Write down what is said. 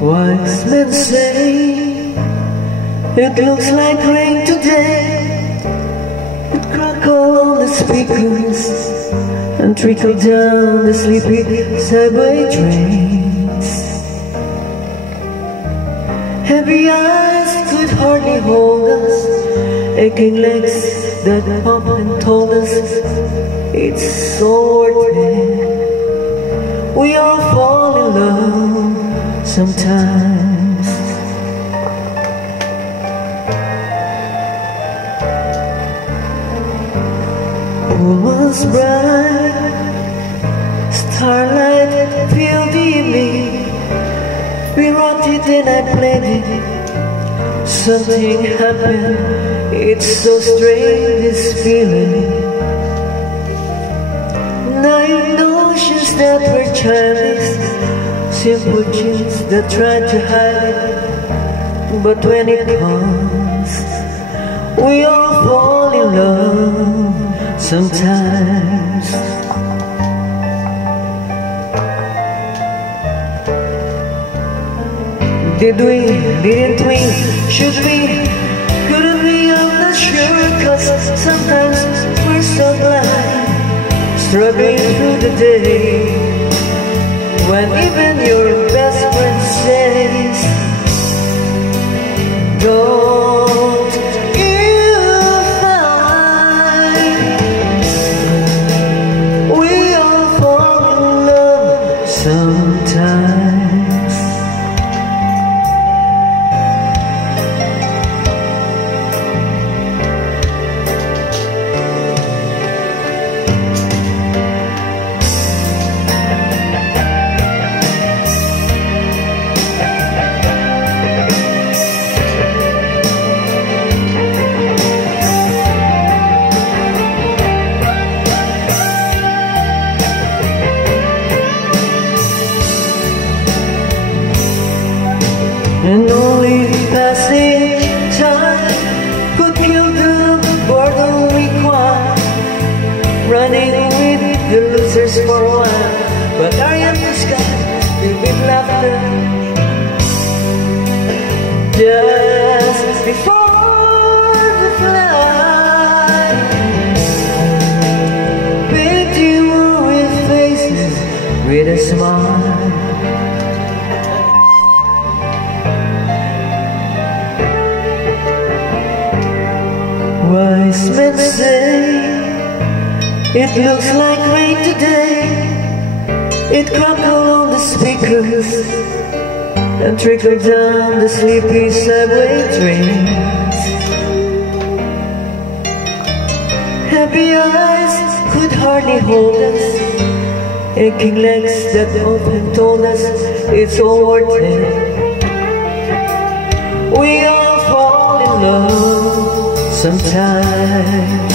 Wise men say it looks like rain today. It crackled on the speakers and trickled down the sleepy subway trains. Heavy eyes could hardly hold us, aching legs that up and told us it's so worth it. We all fall in love sometimes. Moon was bright, starlight filled the evening. We wrote it and I played it. Something happened, it's so strange this feeling. Nine notions that were childish, simple tunes that tried to hide it. But when it comes, we all fall in love sometimes. Did we, didn't we, should we, couldn't we, I'm not sure. Cause sometimes we're so blind, struggling through the day, when even your best friend says, don't you find we all fall in love sometimes. And only passing time could kill the boredom we caught, running with the losers for a while. But our empty sky filled with laughter just before the flight, painting with faces with a smile. Wise men say it looks like rain today. It crackled on the speakers and trickled down the sleepy subway trains. Happy eyes could hardly hold us, aching legs that often told us it's all worth it. We all fall in love sometimes.